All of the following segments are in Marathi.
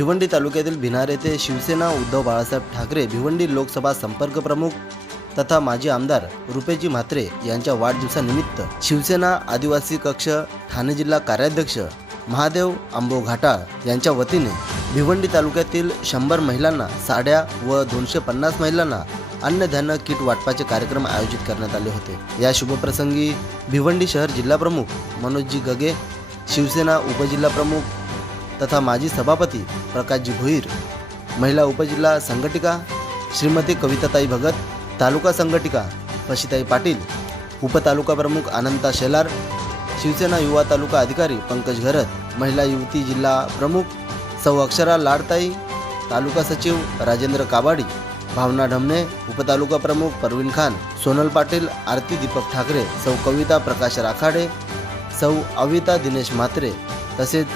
भिवंडी तालुक्यातील भिनार येथे शिवसेना उद्धव बाळासाहेब ठाकरे भिवंडी लोकसभा संपर्क प्रमुख तथा माजी आमदार रुपेजी म्हात्रे यांच्या वाढदिवसानिमित्त शिवसेना आदिवासी कक्ष ठाणे जिल्हा कार्याध्यक्ष महादेव आंबो घाटाळ यांच्या वतीने भिवंडी तालुक्यातील 100 महिलांना साड्या व 250 महिलांना अन्नधान्य किट वाटपाचे कार्यक्रम आयोजित करण्यात आले होते। या शुभप्रसंगी भिवंडी शहर जिल्हा प्रमुख मनोजजी गगे, शिवसेना उपजिल्हा प्रमुख तथा माजी सभापती प्रकाशजी भोईर, महिला उपजिल्हा संघटिका श्रीमती कविताताई भगत, तालुका संघटिका पशिताई पाटील, उपतालुका प्रमुख अनंता शेलार, शिवसेना युवा तालुका अधिकारी पंकज घरत, महिला युवती जिल्हा प्रमुख सौ अक्षरा लाडताई, तालुका सचिव राजेंद्र काबाडी, भावना ढमणे, उपतालुका प्रमुख परवीन खान, सोनल पाटील, आरती दीपक ठाकरे, सौ कविता प्रकाश राखाडे, सौ अविता दिनेश म्हात्रे तसेच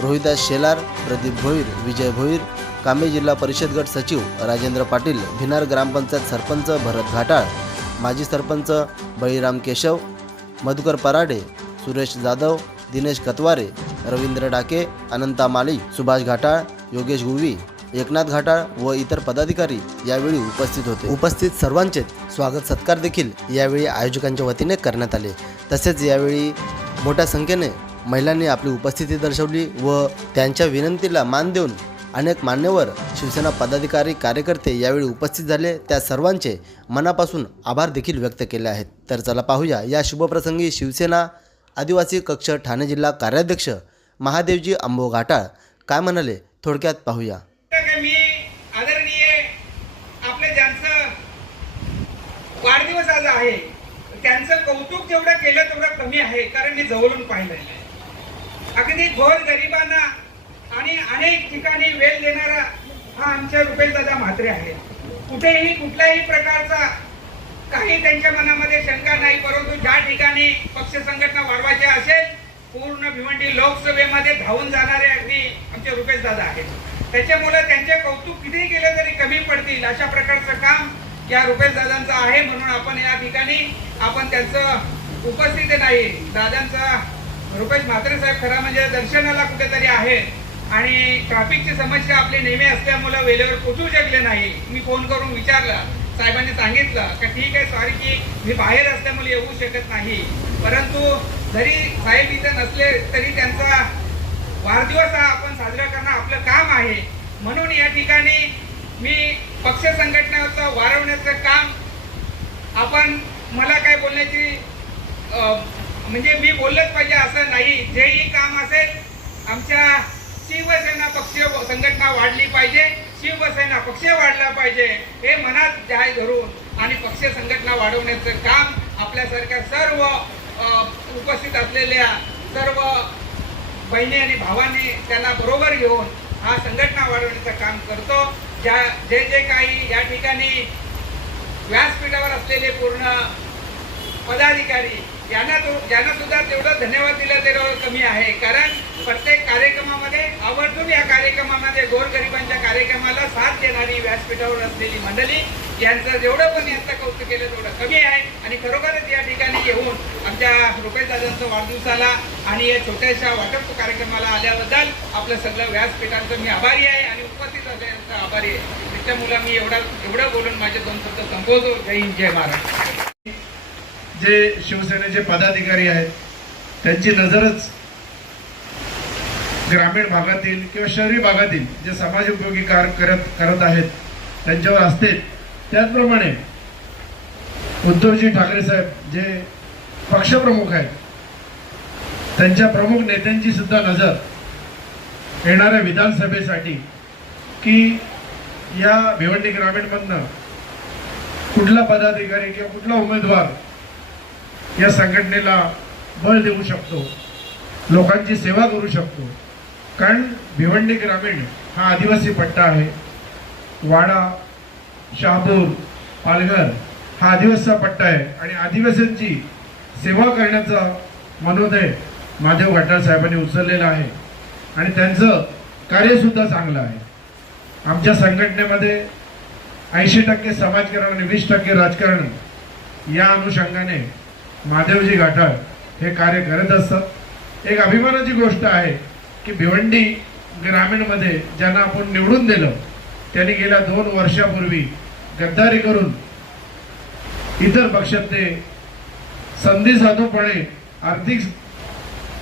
रोहिदास शेलार, प्रदीप भोईर, विजय भोईर, कामे जिल्हा परिषद गट सचिव राजेंद्र पाटील, भिनार ग्रामपंचायत सरपंच भरत घाटाळ, माजी सरपंच बळीराम केशव, मधुकर पराडे, सुरेश जाधव, दिनेश कतवारे, रवींद्र डाके, अनंता माली, सुभाष घाटाळ, योगेश गुळवी, एकनाथ घाटाळ व इतर पदाधिकारी यावेळी उपस्थित होते। उपस्थित सर्वांचे स्वागत सत्कार देखील यावेळी आयोजकांच्या वतीने करण्यात आले। तसेच यावेळी मोठ्या संख्येने महिलांनी आपली उपस्थिती दर्शवली व त्यांच्या विनंतीला मान देऊन अनेक मान्यवर शिवसेना पदाधिकारी कार्यकर्ते यावेळी उपस्थित झाले। त्या सर्वांचे मनापासून आभार देखील व्यक्त केले आहेत। तर चला पाहूया या शुभप्रसंगी शिवसेना आदिवासी कक्ष ठाणे जिल्हा कार्याध्यक्ष महादेवजी आंबो घाटाळ काय म्हणाले, थोडक्यात पाहूया। मी आदरणीय आपले ज्यांचं वाढदिवस आज आहे त्यांचं कौतुक जेवढं केलं तेवढं कमी आहे, कारण मी जवळून पाहिलं आहे। अगदी घोर गरिबांना आणि अनेक ठिकाणी वेळ देणारा हा आमच्या रुपेशदादा म्हात्रे आहे। कुठेही कुठल्याही प्रकारचा काही त्यांच्या मनामध्ये शंका नाही, परंतु ज्या ठिकाणी पक्ष संघटना वाढवायची असेल पूर्ण भिवंडी लोकसभेमध्ये धावून जाणारे अगदी आमचे रुपेशदादा आहेत। त्याच्यामुळे त्यांचे कौतुक कितीही केले तरी कमी पडतील अशा प्रकारचं काम या रुपेशदादांचं आहे। म्हणून आपण या ठिकाणी आपण त्यांचं उपस्थिती नाही, दादांचा रुपेश म्हात्रे साहेब खरा म्हणजे दर्शनाला कुठेतरी आहे आणि ट्रॅफिकची समस्या आपली नेहमी असल्यामुळे वेळेवर पोहोचू शकले नाही। मी फोन करून विचारलं, साहेबांनी सांगितलं की ठीक आहे, सॉरी की मी बाहेर असल्यामुळे येऊ शकत नाही, परंतु जरी साहेब इथे नसले तरी त्यांचा वाढदिवस हा आपण साजरा करणं आपलं काम आहे। म्हणून या ठिकाणी मी पक्ष संघटनेचं वाढवण्याचं काम आपण मला काय बोलण्याची म्हणजे मी बोललंच पाहिजे असं नाही, जेही काम असेल आमच्या शिवसेना पक्ष संघटना वाढली पाहिजे, शिवसेना पक्ष वाढला पाहिजे हे मनात जाय धरून आणि पक्ष संघटना वाढवण्याचं काम आपल्यासारख्या सर्व उपस्थित असलेल्या सर्व बहिणी आणि भावांनी त्यांना बरोबर घेऊन हा संघटना वाढवण्याचं काम करतो। जे जे काही या ठिकाणी व्यासपीठावर असलेले पूर्ण पदाधिकारी यांना सुद्धा तेवढं धन्यवाद दिलं तेवढं कमी आहे, कारण प्रत्येक कार्यक्रमामध्ये आवर्जून या कार्यक्रमामध्ये गोरगरिबांच्या कार्यक्रमाला साथ देणारी व्यासपीठावर असलेली मंडळी यांचं जेवढं पण यांचं कौतुक केलं तेवढं कमी आहे। आणि खरोखरच या ठिकाणी येऊन आमच्या रुपेशदादांचं वाढदिवसाला आणि या छोट्याशा वाटप कार्यक्रमाला आल्याबद्दल आपलं सगळं व्यासपीठांचं मी आभारी आहे आणि उपस्थित असल्याचं आभारी आहे। त्याच्यामुळे मी एवढं बोलून माझे 2 शब्द संपवतो। जय हिंद, जय महाराष्ट्र। जे शिवसेनेचे पदाधिकारी आहेत त्यांची नजरच ग्रामीण भागातील किंवा शहरी भागातील जे समाज उपयोगी कार्य करत आहेत त्यांच्यावर असते। त्याचप्रमाणे उद्धवजी ठाकरे साहेब जे पक्षप्रमुख आहेत त्यांच्या प्रमुख नेत्यांची सुद्धा नजर येणाऱ्या विधानसभेसाठी की या भिवंडी ग्रामीणमधनं कुठला पदाधिकारी किंवा कुठला उमेदवार या संघटनेला बळ देऊ शकतो, लोकांची सेवा करू शकतो। कारण भिवंडी ग्रामीण हा आदिवासी पट्टा आहे, वाडा, शहापूर, पालघर हा आदिवासी पट्टा आहे आणि आदिवासींची सेवा करण्याचा मनोदय महादेव घाटाळ साहेबांनी उचललेला आहे आणि त्यांचं कार्यसुद्धा चांगलं आहे। आमच्या संघटनेमध्ये 80% समाजकारण आणि 20% राजकारण या अनुषंगाने महादेवजी घाटाळ हे कार्य करत असतात। एक अभिमानाची गोष्ट आहे की भिवंडी ग्रामीणमध्ये ज्यांना आपण निवडून दिलं त्यांनी गेल्या 2 वर्षापूर्वी गद्दारी करून इतर पक्षात ते संधी साधूपणे आर्थिक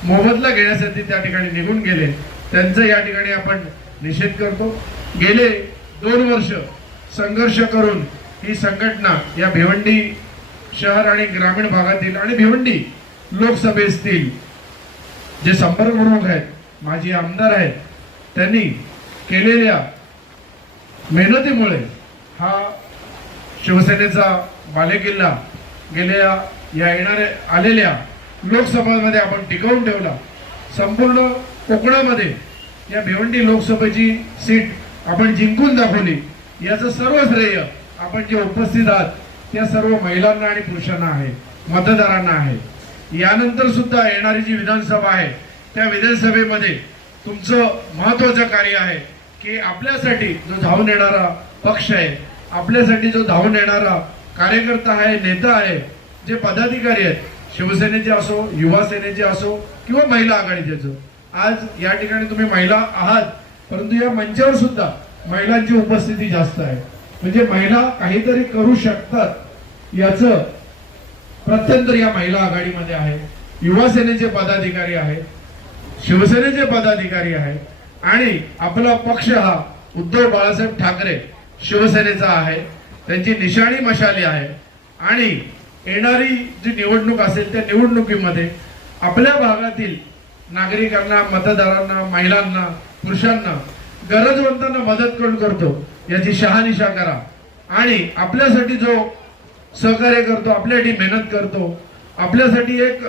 मोबदला घेण्यासाठी त्या ठिकाणी निघून गेले. त्यांचा या ठिकाणी आपण निषेध करतो. गेले 2 वर्ष संघर्ष करून ही संघटना या भिवंडी शहर आणि ग्रामीण भागातील आणि भिवंडी लोकसभेतील जे संपर्क प्रमुख आहेत, माजी आमदार आहेत, त्यांनी केलेल्या मेहनतीमुळे हा शिवसेनेचा बालेकिल्ला गेल्या या येणाऱ्या आलेल्या लोकसभामध्ये आपण टिकवून ठेवला. संपूर्ण कोकणामध्ये या भिवंडी लोकसभेची सीट आपण जिंकून दाखवली. याचं सर्व श्रेय आपण जे उपस्थित आहात त्या सर्व महिलांना आणि पुरुषांना आहे, मतदारांना आहे. यानंतर सुद्धा येणारी जी विधानसभा आहे त्या विधानसभेमध्ये तुमचं महत्त्वाचं कार्य आहे की आपल्यासाठी जो धावून येणारा पक्ष आहे, आपल्यासाठी जो धावून येणारा कार्यकर्ता आहे, नेता आहे, जे पदाधिकारी आहेत, शिवसेनेचे असो, युवा सेनेचे असो किंवा महिला आघाडीचे असो. आज या ठिकाणी तुम्ही महिला आहात, परंतु या मंचावर सुद्धा महिलांची उपस्थिती जास्त आहे. म्हणजे महिला काहीतरी करू शकतात याचं प्रत्यंतर या महिला आघाडीमध्ये आहे. युवा सेनेचे पदाधिकारी आहेत, शिवसेनेचे पदाधिकारी आहेत आणि आपला पक्ष हा उद्धव बाळासाहेब ठाकरे शिवसेनेचा आहे. त्यांची निशाणी मशाली आहे आणि येणारी जी निवडणूक असेल त्या निवडणुकीमध्ये आपल्या भागातील नागरिकांना, मतदारांना, महिलांना, पुरुषांना, गरजवंतांना मदत करून करतो याची शहानिशा करा. आणि आपल्यासाठी जो सहकार्य करतो, आपल्यासाठी मेहनत करतो, आपल्यासाठी एक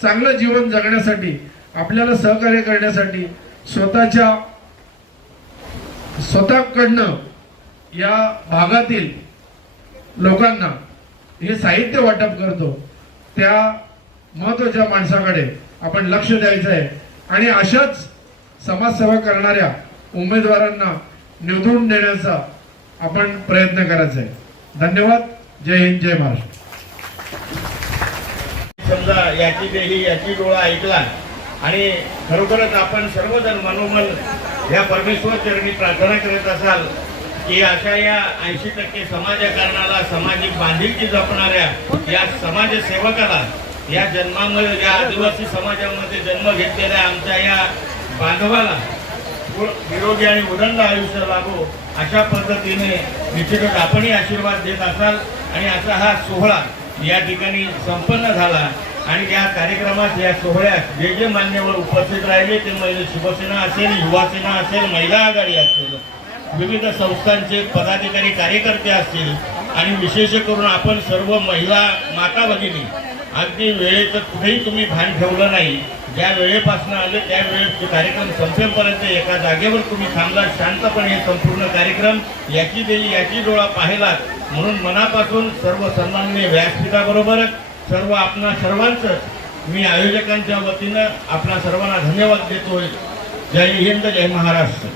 चांगलं जीवन जगण्यासाठी, आपल्याला सहकार्य करण्यासाठी स्वतःकडनं या भागातील लोकांना हे साहित्य वाटप करतो, त्या महत्त्वाच्या माणसाकडे आपण लक्ष द्यायचं आहे आणि अशाच समाजसेवा करणाऱ्या उमेदवारांना निवडून देण्याचा आपण प्रयत्न करायचा आहे. धन्यवाद. जय हिंद, जय महाराष्ट्र. समजा याची देही याची डोळा ऐकला आणि खरोखरच आपण सर्वजण मनोमन या परमेश्वर चरणी प्रार्थना करत असाल की अशा या 80% समाजकारणाला, सामाजिक बांधिलकी जपणाऱ्या या समाजसेवकाला, या जन्मामध्ये, या आदिवासी समाजामध्ये जन्म घेतलेल्या आमच्या या बांधवाला निरोगी आणि उदंड आयुष्य लाभो अशा पद्धतीने निश्चितच आपणही आशीर्वाद देत असाल. आणि असा हा सोहळा या ठिकाणी संपन्न झाला आणि या कार्यक्रमात, या सोहळ्यात जे जे मान्यवर उपस्थित राहिले ते म्हणजे शिवसेना असेल, युवा सेना असेल, महिला आघाडी असेल, विविध संस्थांचे पदाधिकारी, कार्यकर्ते असतील आणि विशेष करून आपण सर्व महिला माता भगिनी अगदी वेळेचं कुठेही तुम्ही भान ठेवलं नाही. ज्या वेळेपासून आले त्या वेळेस कार्यक्रम संपेपर्यंत एका जागेवर तुम्ही थांबला, शांतपणे संपूर्ण कार्यक्रम याची देही याची डोळा पाहिलात. म्हणून मनापासून सर्व सन्माननीय व्यासपीठाबरोबरच सर्व आपणा सर्वांचं मी आयोजकांच्या वतीनं आपणा सर्वांना धन्यवाद देतोय. जय हिंद, जय महाराष्ट्र.